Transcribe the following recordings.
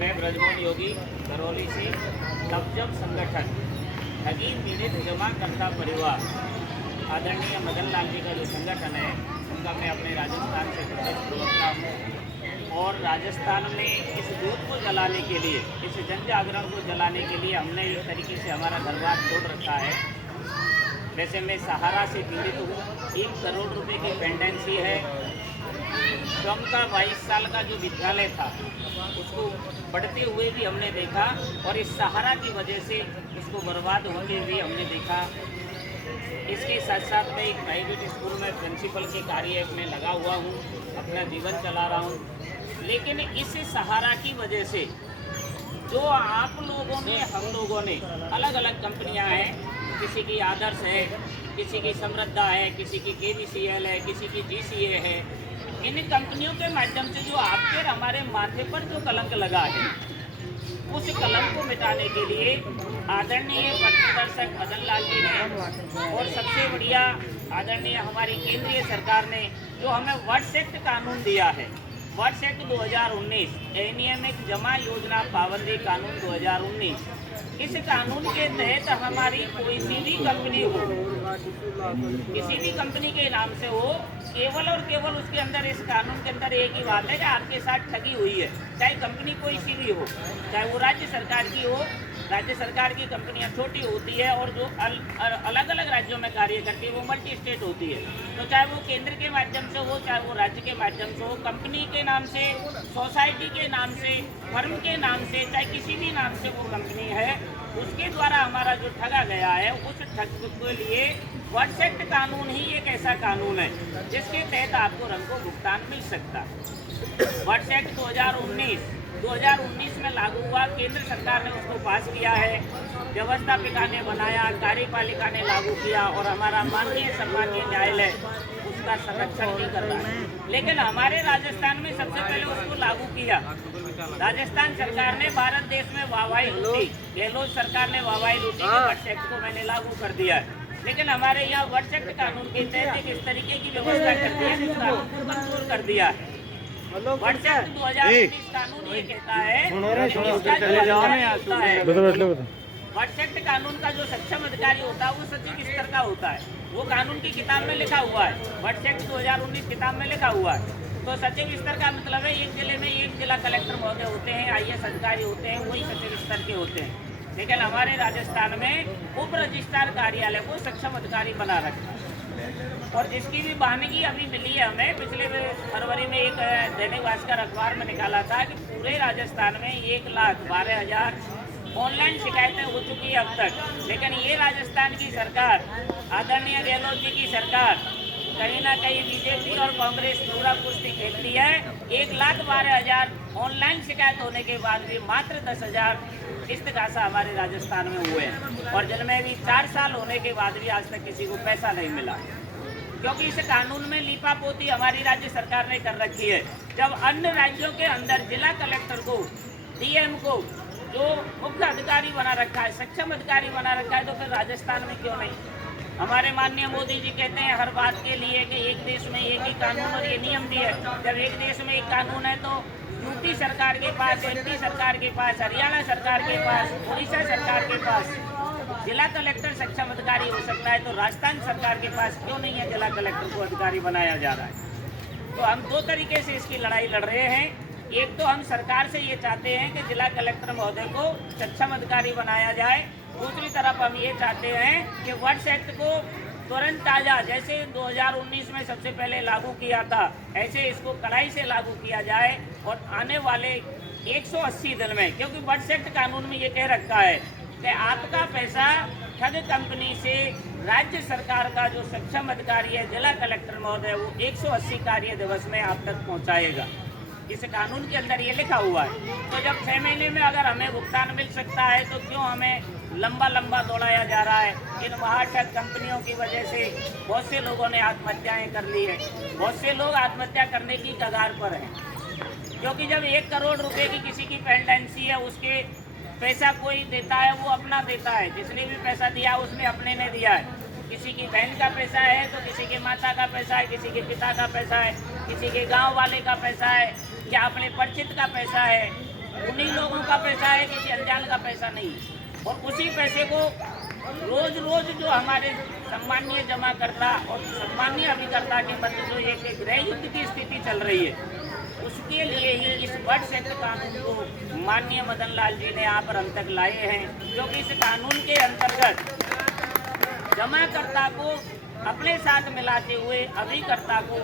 मैं ब्रजमोहन योगी करौली से नवजम संगठन ठगी पीड़ित जमाकर्ता परिवार आदरणीय मदन लाल जी का जो संगठन है उनका मैं अपने राजस्थान से प्रदेश प्रवक्ता हूँ। और राजस्थान में इस दूध को जलाने के लिए, इस जन जागरण को जलाने के लिए हमने एक तरीके से हमारा दरबार छोड़ रखा है। वैसे मैं सहारा से पीड़ित हूँ। 1 करोड़ रुपए की पेंडेंसी है। स्वयं का 22 साल का जो विद्यालय था उसको बढ़ते हुए भी हमने देखा और इस सहारा की वजह से उसको बर्बाद होते हुए हमने देखा। इसके साथ साथ मैं एक प्राइवेट स्कूल में प्रिंसिपल के कार्य में लगा हुआ हूँ, अपना जीवन चला रहा हूँ। लेकिन इस सहारा की वजह से जो आप लोगों ने, हम लोगों ने, अलग अलग कंपनियां हैं, किसी की आदर्श है, किसी की समृद्धा है, किसी की KVCL है, किसी की GCA है। इन कंपनियों के माध्यम से जो आपके और हमारे माथे पर जो कलंक लगा है, उस कलंक को मिटाने के लिए आदरणीय पथप्रदर्शक मदन लाल जी ने और सबसे बढ़िया आदरणीय हमारी केंद्रीय सरकार ने जो हमें वर्ड्स एक्ट कानून दिया है, वर्ड्स एक्ट 2019, अनियमित जमा योजना पाबंदी कानून 2019, इस कानून के तहत हमारी कोई सी भी कंपनी हो, किसी भी कंपनी के नाम से हो, केवल और केवल उसके अंदर, इस कानून के अंदर एक ही बात है कि आपके साथ ठगी हुई है। चाहे कंपनी कोई सी भी हो, चाहे वो राज्य सरकार की हो, राज्य सरकार की कंपनियां छोटी होती है और जो अलग अलग राज्यों में कार्य करती है वो मल्टी स्टेट होती है। तो चाहे वो केंद्र के माध्यम से हो, चाहे वो राज्य के माध्यम से हो, कंपनी के नाम से, सोसाइटी के नाम से, फर्म के नाम से, चाहे किसी भी नाम से वो कंपनी है, उसके द्वारा हमारा जो ठगा गया है, उस ठग के लिए वर्ड्स एक्ट कानून ही एक ऐसा कानून है जिसके तहत आपको रंगों भुगतान मिल सकता है। वर्ड्स एक्ट 2019 में लागू हुआ, केंद्र सरकार ने उसको पास किया है, व्यवस्थापिका ने बनाया, कार्यपालिका ने लागू किया और हमारा माननीय सम्मानीय न्यायालय उसका संरक्षण भी कर रहा है। लेकिन हमारे राजस्थान में सबसे पहले उसको लागू किया राजस्थान सरकार ने, भारत देश में वाहवाही लूटी, गहलोत सरकार ने वाहवाही लूटी कि वर्ड्स एक्ट को मैंने लागू कर दिया है। लेकिन हमारे यहाँ वर्ड्स एक्ट कानून के तहत इस तरीके की व्यवस्था कर दी है, इस कानून को मंजूर कर दिया है। वर्ड्स एक्ट 2019 कानून ये कहता है, वर्ड्स एक्ट कानून का जो सक्षम अधिकारी होता है वो सचिव स्तर का होता है। वो कानून की किताब में लिखा हुआ है, वर्ड्स एक्ट 2019 किताब में लिखा हुआ है। तो सचिव स्तर का मतलब है एक जिले में एक जिला कलेक्टर महोदय होते हैं, IAS अधिकारी होते हैं, वही सचिव स्तर के होते हैं। लेकिन हमारे राजस्थान में उप रजिस्ट्रार कार्यालय को सक्षम अधिकारी बना रखा है। और जिसकी भी बहानगी अभी मिली है हमें, पिछले फरवरी में एक दैनिक भास्कर अखबार में निकाला था कि पूरे राजस्थान में 1,12,000 ऑनलाइन शिकायतें हो चुकी है अब तक। लेकिन ये राजस्थान की सरकार, आदरणीय गहलोत जी की सरकार, कहीं ना कहीं BJP और कांग्रेस पूरा कुश्ती खेलती है। 1,12,000 ऑनलाइन शिकायत होने के बाद भी मात्र 10,000 इस्तगासा हमारे राजस्थान में हुए हैं और जिनमें भी 4 साल होने के बाद भी आज तक किसी को पैसा नहीं मिला, क्योंकि इस कानून में लीपापोती हमारी राज्य सरकार ने कर रखी है। जब अन्य राज्यों के अंदर जिला कलेक्टर को, DM को जो मुख्य अधिकारी बना रखा है, सक्षम अधिकारी बना रखा है, तो फिर राजस्थान में क्यों नहीं? हमारे माननीय मोदी जी कहते हैं हर बात के लिए कि एक देश में एक ही कानून और ये नियम भी है। जब एक देश में एक कानून है तो UP सरकार के पास, MP सरकार के पास, हरियाणा सरकार के पास, उड़ीसा सरकार के पास जिला कलेक्टर सक्षम अधिकारी हो सकता है, तो राजस्थान सरकार के पास क्यों नहीं है जिला कलेक्टर को अधिकारी बनाया जा रहा है? तो हम 2 तरीके से इसकी लड़ाई लड़ रहे हैं। एक तो हम सरकार से ये चाहते हैं कि जिला कलेक्टर महोदय को सक्षम अधिकारी बनाया जाए। दूसरी तरफ हम ये चाहते हैं कि वर्ड्स एक्ट को तुरंत ताज़ा, जैसे 2019 में सबसे पहले लागू किया था, ऐसे इसको कड़ाई से लागू किया जाए और आने वाले 180 दिन में, क्योंकि वर्ड्स एक्ट कानून में ये कह रखा है कि आपका पैसा ठग कंपनी से राज्य सरकार का जो सक्षम अधिकारी है जिला कलेक्टर महोदय, वो 180 कार्य दिवस में आप तक पहुँचाएगा। इस कानून के अंदर ये लिखा हुआ है। तो जब 6 महीने में अगर हमें भुगतान मिल सकता है तो क्यों हमें लंबा दौड़ाया जा रहा है? इन महाठग कंपनियों की वजह से बहुत से लोगों ने आत्महत्याएं कर ली है, बहुत से लोग आत्महत्या करने की कगार पर हैं, क्योंकि जब 1 करोड़ रुपए की किसी की पेंडेंसी है, उसके पैसा कोई देता है वो अपना देता है, जिसने भी पैसा दिया उसने अपने ने दिया है। किसी की बहन का पैसा है तो किसी के माता का पैसा है, किसी के पिता का पैसा है, किसी के गांव वाले का पैसा है या अपने परिचित का पैसा है। उन्हीं लोगों पैसा है, किसी अनजान का पैसा नहीं है। और उसी पैसे को रोज रोज जो हमारे सम्मानीय जमाकर्ता और सम्मानीय अभिकर्ता के मध्य जो एक गृह युद्ध की स्थिति चल रही है, उसके लिए ही इस वर्ष एक्ट कानून को माननीय मदन लाल जी ने यहाँ पर हम तक लाए हैं। क्योंकि इस कानून के अंतर्गत जमाकर्ता को अपने साथ मिलाते हुए अभिकर्ता को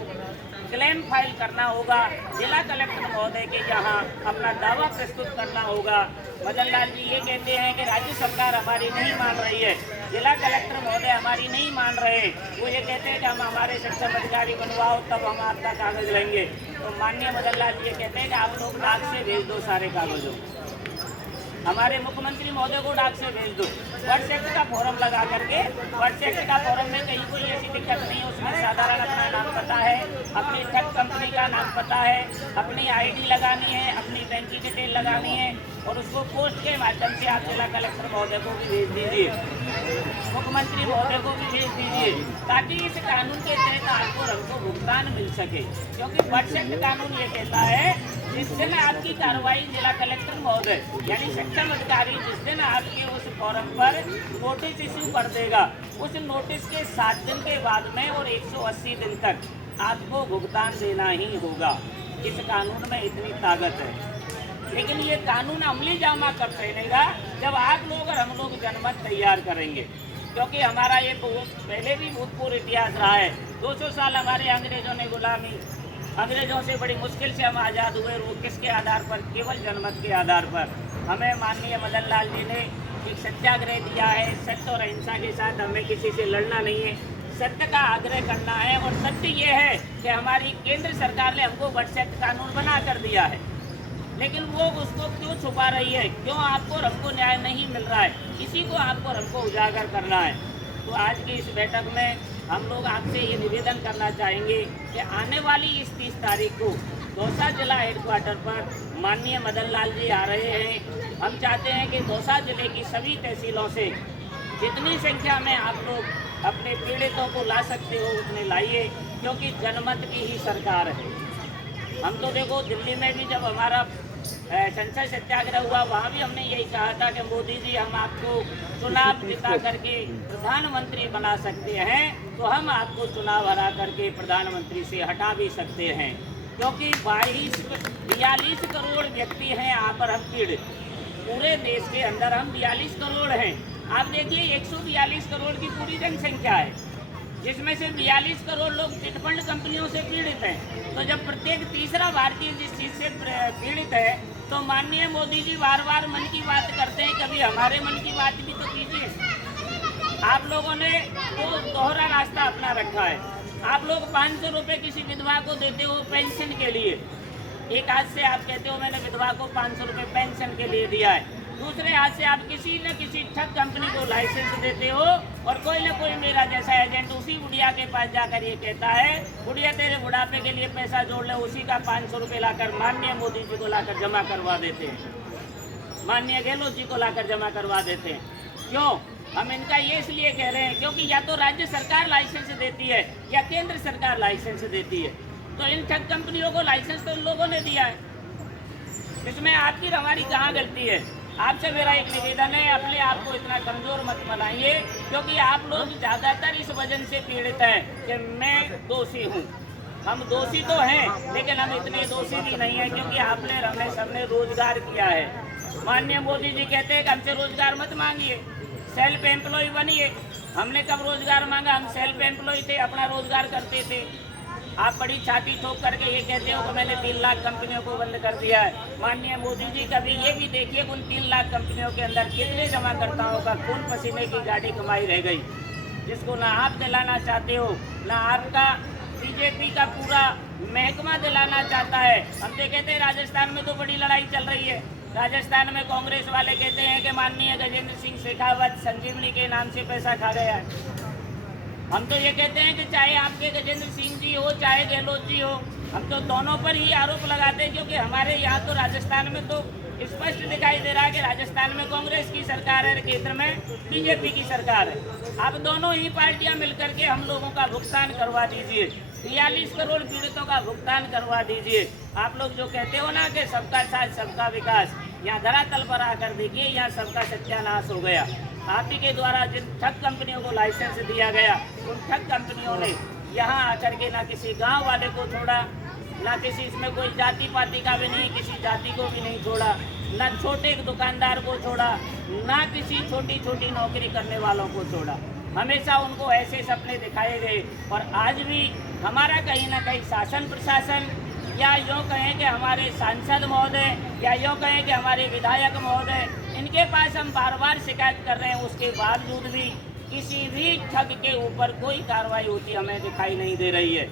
क्लेम फाइल करना होगा, जिला कलेक्टर महोदय के यहाँ अपना दावा प्रस्तुत करना होगा। मदन लाल जी ये कहते हैं कि राज्य सरकार हमारी नहीं मान रही है, जिला कलेक्टर महोदय हमारी नहीं मान रहे, वो ये कहते हैं कि हम हमारे सक्षम अधिकारी बनवाओ तब हम आपका कागज लेंगे। तो माननीय मदन लाल जी ये कहते हैं कि आप लोग डाक से भेज दो सारे कागजों, हमारे मुख्यमंत्री महोदय को डाक से भेज दो। वर्ष एक्ट का फॉर्म लगा करके, वर्ष एक्ट का फॉर्म में कहीं कोई ऐसी दिक्कत नहीं है, उसमें साधारण अपना नाम पता है, अपनी ठग कंपनी का नाम पता है, अपनी आईडी लगानी है, अपनी बैंक की डिटेल लगानी है और उसको पोस्ट के माध्यम से आप जिला कलेक्टर महोदय को भी भेज दीजिए, मुख्यमंत्री महोदय को भी भेज दीजिए, ताकि इस कानून के तहत आपको हमको भुगतान मिल सके। क्योंकि वर्ष एक्ट कानून ये कहता है जिस दिन आपकी कार्रवाई जिला कलेक्टर महोदय यानी सक्षम अधिकारी जिस दिन आपके उस फॉर्म पर नोटिस इश्यू कर देगा, उस नोटिस के 7 दिन के बाद में और 180 दिन तक आपको भुगतान देना ही होगा। इस कानून में इतनी ताकत है। लेकिन ये कानून अमली जामा कब पहनेगा? जब आप लोग और हम लोग जनमत तैयार करेंगे। क्योंकि हमारा ये पहले भी भूतपूर्व इतिहास रहा है। 200 साल हमारे अंग्रेजों ने गुलामी, अंग्रेजों से बड़ी मुश्किल से हम आज़ाद हुए। वो किसके आधार पर? केवल जनमत के आधार पर। हमें माननीय मदन लाल जी ने एक सत्याग्रह दिया है। सत्य और अहिंसा के साथ हमें किसी से लड़ना नहीं है, सत्य का आग्रह करना है। और सत्य ये है कि हमारी केंद्र सरकार ने हमको वर्ष एक्ट कानून बना कर दिया है, लेकिन वो उसको क्यों छुपा रही है? क्यों आपको और हमको न्याय नहीं मिल रहा है? इसी को आपको और हमको उजागर करना है। तो आज की इस बैठक में हम लोग आपसे ये निवेदन करना चाहेंगे कि आने वाली इस 30 तारीख को दौसा जिला हेडक्वार्टर पर माननीय मदन लाल जी आ रहे हैं। हम चाहते हैं कि दौसा जिले की सभी तहसीलों से जितनी संख्या में आप लोग अपने पीड़ितों को ला सकते हो उतने लाइए, क्योंकि जनमत की ही सरकार है। हम तो देखो दिल्ली में भी जब हमारा संसद सत्याग्रह हुआ, वहाँ भी हमने यही कहा था कि मोदी जी हम आपको चुनाव जिता करके प्रधानमंत्री बना सकते हैं, तो हम आपको चुनाव हरा करके प्रधानमंत्री से हटा भी सकते हैं। क्योंकि 42 करोड़ व्यक्ति हैं यहाँ पर हम पीड़ित, पूरे देश के अंदर हम 42 करोड़ हैं। आप देखिए 142 करोड़ की पूरी जनसंख्या है, जिसमें से 42 करोड़ लोग चिटफंड कंपनियों से पीड़ित हैं। तो जब प्रत्येक तीसरा भारतीय जिस चीज़ से पीड़ित है, तो माननीय मोदी जी बार बार मन की बात करते हैं, कभी हमारे मन की बात भी तो कीजिए। आप लोगों ने तो दोहरा रास्ता अपना रखा है। आप लोग 500 रुपये किसी विधवा को देते हो पेंशन के लिए। एक हाथ से आप कहते हो मैंने विधवा को 500 रुपये पेंशन के लिए दिया है, दूसरे हाथ से आप किसी न किसी ठग कंपनी को लाइसेंस देते हो और कोई न कोई मेरा जैसा एजेंट उसी बुढ़िया के पास जाकर ये कहता है बुढ़िया तेरे बुढ़ापे के लिए पैसा जोड़ ले, उसी का 500 रुपये लाकर माननीय मोदी जी को लाकर जमा करवा देते हैं, माननीय गहलोत जी को लाकर जमा करवा देते हैं। क्यों? हम इनका ये इसलिए कह रहे हैं क्योंकि या तो राज्य सरकार लाइसेंस देती है या केंद्र सरकार लाइसेंस देती है। तो इन ठग कंपनियों को लाइसेंस तो इन लोगों ने दिया है, इसमें आपकी हमारी कहाँ गलती है? आपसे मेरा एक निवेदन है, अपने आप को इतना कमज़ोर मत बनाइए, क्योंकि आप लोग ज़्यादातर इस वजह से पीड़ित हैं कि मैं दोषी हूँ। हम दोषी तो हैं, लेकिन हम इतने दोषी भी नहीं हैं, क्योंकि आपने हमने सबने रोजगार किया है। माननीय मोदी जी कहते हैं कि हमसे रोजगार मत मांगिए, सेल्फ एम्प्लॉय बनिए। हमने कब रोजगार मांगा? हम सेल्फ एम्प्लॉय थे, अपना रोजगार करते थे। आप बड़ी छाती ठोक करके ये कहते हो कि मैंने 3 लाख कंपनियों को बंद कर दिया है। माननीय मोदी जी कभी ये भी देखिए उन 3 लाख कंपनियों के अंदर कितने जमाकर्ताओं का खून पसीने की गाड़ी कमाई रह गई, जिसको ना आप दिलाना चाहते हो, ना आपका बीजेपी का पूरा महकमा दिलाना चाहता है। हम तो कहते हैं राजस्थान में तो बड़ी लड़ाई चल रही है। राजस्थान में कांग्रेस वाले कहते हैं कि माननीय गजेंद्र सिंह शेखावत संजीवनी के नाम से पैसा खा गया है। हम तो ये कहते हैं कि चाहे आपके गजेंद्र सिंह जी हो चाहे गहलोत जी हो, हम तो दोनों पर ही आरोप लगाते हैं, क्योंकि हमारे यहाँ तो राजस्थान में तो स्पष्ट दिखाई दे रहा है कि राजस्थान में कांग्रेस की सरकार है, केंद्र में बीजेपी की सरकार है। आप दोनों ही पार्टियां मिलकर के हम लोगों का भुगतान करवा दीजिए, 43 करोड़ पीड़ितों का भुगतान करवा दीजिए। आप लोग जो कहते हो ना कि सबका साथ सबका विकास, यहाँ धरातल पर आकर देखिए, यहाँ सबका सत्यानाश हो गया। आप ही के द्वारा जिन ठग कंपनियों को लाइसेंस दिया गया, उन ठग कंपनियों ने यहाँ आकर के ना किसी गांव वाले को छोड़ा, ना किसी इसमें कोई जाति पाति का भी नहीं, किसी जाति को भी नहीं छोड़ा, ना छोटे दुकानदार को छोड़ा, ना किसी छोटी छोटी नौकरी करने वालों को छोड़ा। हमेशा उनको ऐसे सपने दिखाए गए। और आज भी हमारा कहीं ना कहीं शासन प्रशासन, या यूँ कहें कि हमारे सांसद महोदय, या यूँ कहें कि हमारे विधायक महोदय, इनके पास हम बार बार शिकायत कर रहे हैं, उसके बावजूद भी किसी भी ठग के ऊपर कोई कार्रवाई होती हमें दिखाई नहीं दे रही है।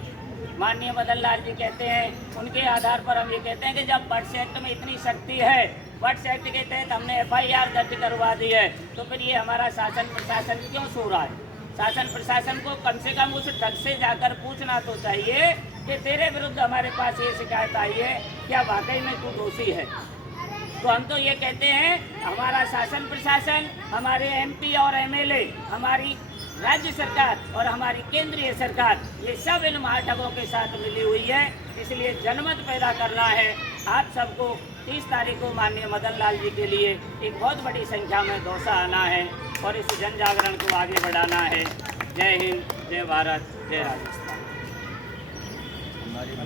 माननीय मदन लाल जी कहते हैं, उनके आधार पर हम ये कहते हैं कि जब बर्ड्स एक्ट में इतनी शक्ति है, बर्ड्स एक्ट के तहत हमने FIR दर्ज करवा दी है, तो फिर ये हमारा शासन प्रशासन क्यों सो रहा है? शासन प्रशासन को कम से कम उस ठग से जाकर पूछना तो चाहिए कि तेरे विरुद्ध हमारे पास ये शिकायत आई है, क्या वाकई में तू दोषी है? तो हम तो ये कहते हैं, हमारा शासन प्रशासन, हमारे MP और MLA, हमारी राज्य सरकार और हमारी केंद्रीय सरकार, ये सब इन महाठगों के साथ मिली हुई है। इसलिए जनमत पैदा करना है। आप सबको 30 तारीख को माननीय मदन लाल जी के लिए एक बहुत बड़ी संख्या में दौसा आना है और इस जन जागरण को आगे बढ़ाना है। जय हिंद, जय भारत, जय राजस्थान।